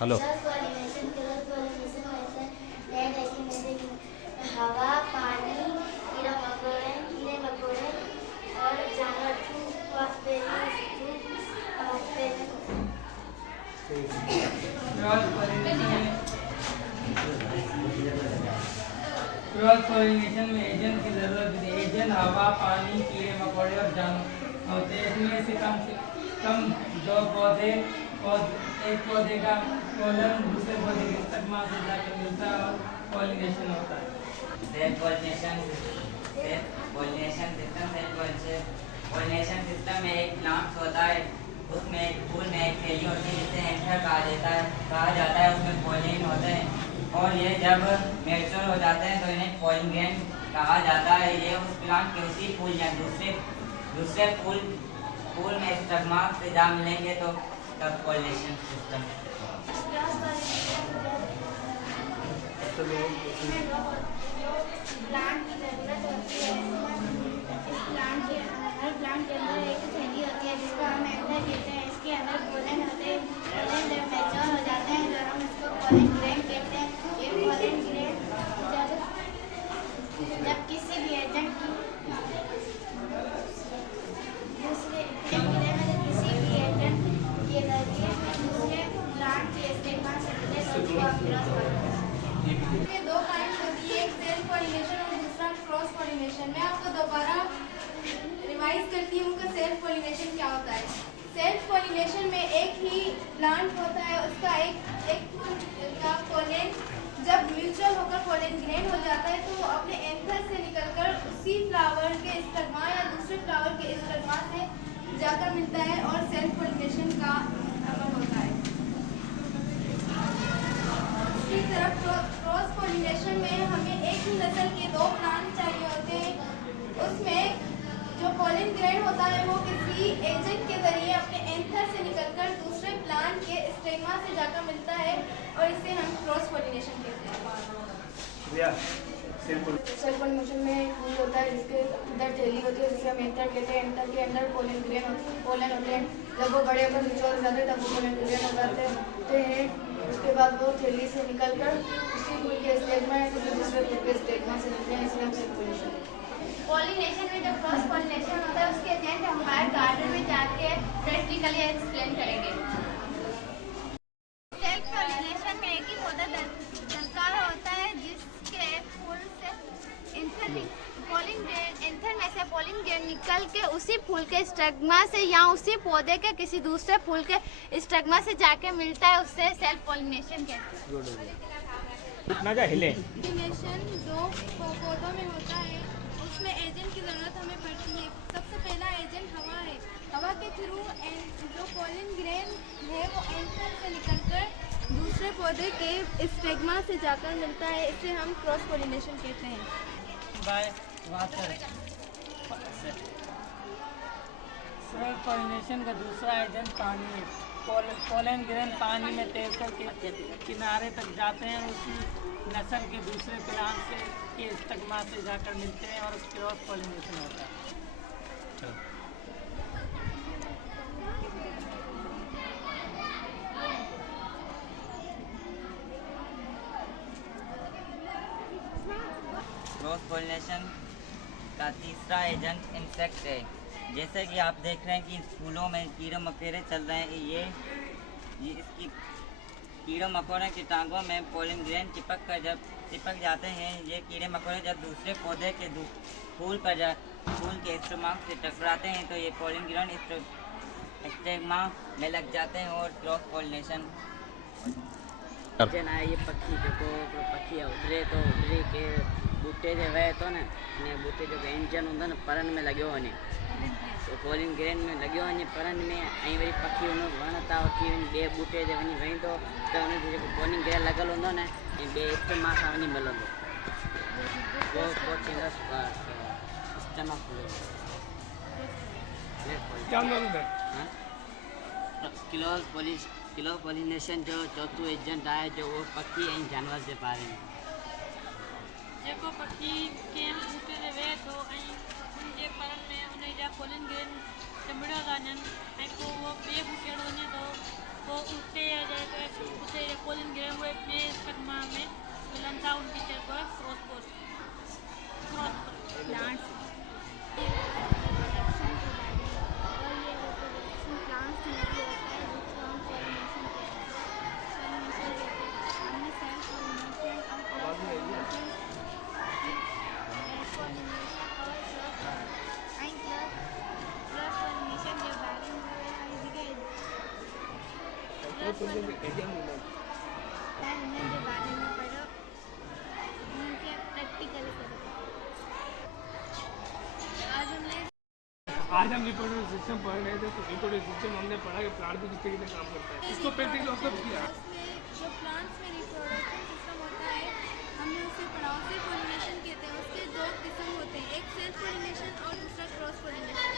Hello. हवा, पानी, कीड़ा मकोड़े, कीड़े मकोड़े और जानवर क्रॉस पॉलिनेशन में एजेंट की जरूरत है। एजेंट हवा, पानी, कीड़े मकोड़े और जानवर होते हैं। इसमें से कम दो पौधे और एक पौधे का पोलन दूसरे पौधे के स्टिग्मा से जाकर मिलता है और पॉलिनेशन होता है। पॉलिनेशन सिस्टम में एक प्लांट होता है, उसमें एक फूल में एक थैली होती है जिसे एंथर कहा जाता है। उसमें पॉलिन होते हैं और ये जब मैच्योर हो जाते हैं तो इन्हें पॉलिन ग्रेन कहा जाता है। ये उस प्लांट के उसी फूल या दूसरे फूल में स्टिग्मा से जा मिलेंगे तो तब पॉलिनेशन सिस्टम। प्लांट की जरूरत होती है। इस प्लांट के हर प्लांट के अंदर एक थैली होती है जिसको हम एंथर कहते हैं। इसके अंदर पोलन होते हैं। पोलन जब मैच्योर हो जाते हैं तो हम इसको पोलन ग्रेन कहते हैं। ये पोलन ग्रेन जब किसी भी एजेंट की दूसरे किसी भी एजेंट के जरिए दूसरे प्लांट के स्टिग्मा से मिले तो उसको हम क्रॉस पॉलिनेशन। में दो काइंड होती है, एक सेल्फ पॉलिनेशन और दूसरा क्रॉस पॉलिनेशन। मैं आपको दोबारा रिवाइज करती हूँ कि सेल्फ पॉलिनेशन क्या होता है। सेल्फ पॉलिनेशन में एक ही प्लांट होता है, उसका एक फूल का पोलन जब म्यूचुअल होकर पोलन ग्रेन हो जाता है तो वो अपने एंथर से निकलकर उसी फ्लावर के स्टिग्मा या दूसरे फ्लावर के स्टिग्मा से जाकर मिलता है और सेल्फ पॉलिनेशन का अमल होता है। दूसरी तरफ क्रॉस पॉलिनेशन में हमें एक ही नस्ल के दो प्लांट चाहिए होते हैं। उसमें जो पोलन ग्रेन होता है वो किसी एजेंट के जरिए अपने एंथर से निकलकर दूसरे प्लांट के स्टिग्मा से जाकर मिलता है और इसे हम क्रॉस पॉलिनेशन कहते हैं। सेल्फ पॉलिनेशन में एक फूल होता है जिसके अंदर थैली होती है जिसे हम एंथर कहते हैं। एंथर के अंदर पोलन होते हैं। जब वो बड़े होकर मैच्योर हो जाते हैं तब वो पोलन ग्रेन हो जाते हैं। उसके बाद वो थैली से निकलकर उसी फूल के स्टिग्मा या किसी दूसरे फूल के स्टिग्मा से मिलते हैं, इसलिए हम सेल्फ पॉलिनेशन कहते हैं। पॉलिनेशन में जब क्रॉस पॉलिनेशन होता है उसके एजेंट हमारे गार्डन में जाके प्रैक्टिकली एक्सप्लेन करेंगे। सेल्फ पॉलिनेशन में एक ही पौधा दरकार होता है जिसके फूल से एंथर में से पोलन ग्रेन निकल के उसी फूल के स्टिग्मा से या उसी पौधे के किसी दूसरे फूल के स्टिग्मा से जाके मिलता है, उससे सेल्फ पॉलिनेशन कहते हैं। पॉलिनेशन जो पौधों में होता है उसमें एजेंट की ज़रूरत हमें पड़ती है। सबसे पहला एजेंट हवा है। हवा के थ्रू जो पोलन ग्रेन है वो एंथर से निकलकर दूसरे पौधे के स्टिग्मा से जाकर मिलता है, इसे हम क्रॉस पॉलिनेशन कहते हैं। By water. सेल्फ पॉलिनेशन का दूसरा एजेंट पानी है। पोलन ग्रेन पानी में तैरकर के किनारे तक जाते हैं, उसी नस्ल के दूसरे प्लांट से के स्टिग्मा से जाकर मिलते हैं और क्रॉस पॉलिनेशन होता है। क्रॉस पॉलिनेशन का तीसरा एजेंट इंसेक्ट है। जैसे कि आप देख रहे हैं कि फूलों में कीड़े मकोड़े चल रहे हैं। ये इसकी कीड़े मकोड़े की टांगों में पोलन ग्रेन चिपक जाते हैं। ये कीड़े मकोड़े जब दूसरे पौधे के फूल के स्टिग्मा से टकराते हैं तो ये पोलन ग्रेन स्टिग्मा में लग जाते हैं और क्रॉस पॉलिनेशन। ये पक्षी पक्षी उधरे तो उधरे के बूटे जो वे तो ने बूटे जो व्यंजन होंगे ना परन में लगे होने तो पोलन ग्रेन में लगे होने परन में आई वरी पक्षी वणता वठी बे बूटे जे वनी वही तो पोलन ग्रेन लगल होंदो ने बे स्टिग्मा सां वनी मिलंदो वो किलो पॉलिनेशन जो चौथो एजेंट आहे जो वो पक्षी ऐं जानवर जे बारे में जेको पक्षी कंहिं बूटे ते वेहे थो ऐं उनजे परनि में उन जा पोलन ग्रेन चिंबड़िया था वञनि ऐं पोइ उहो ॿिए बूटे वटि वञे थो वो उठते या जाए तो उसे पोलन ग्रेन हुए प्ले स्कमा में लंता उनकी टेर पर क्रॉस प्लांट्स प्रोडक्शन के बारे में और ये रिप्रोडक्शन प्लांट्स में भी होता है जिसको हम पॉलिनेशन कहते हैं। हमने सेल्फ पॉलिनेशन और क्रॉस पॉलिनेशन के बारे में के बारे में पढ़ो उनके प्रैक्टिकल करो। आज हम रिप्रोडक्टिव सिस्टम पढ़ रहे थे, तो रिप्रोडक्टिव सिस्टम हमने पढ़ा कि प्लांट किस तरीके से काम करता है, इसको प्रैक्टिकल ऑब्जर्व किया। उसमें जो प्लांट्स में रिप्रोडक्शन सिस्टम होता है हमने उसे पढ़ा। उसे पॉलिनेशन कहते हैं। उसके दो किस्म होते हैं, एक सेल्फ पॉलिनेशन और दूसरा क्रॉस पॉलिनेशन।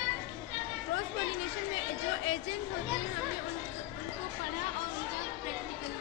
क्रॉस पॉलिनेशन में जो एजेंट होते हैं हमने उनको पढ़ा और उनका प्रैक्टिकल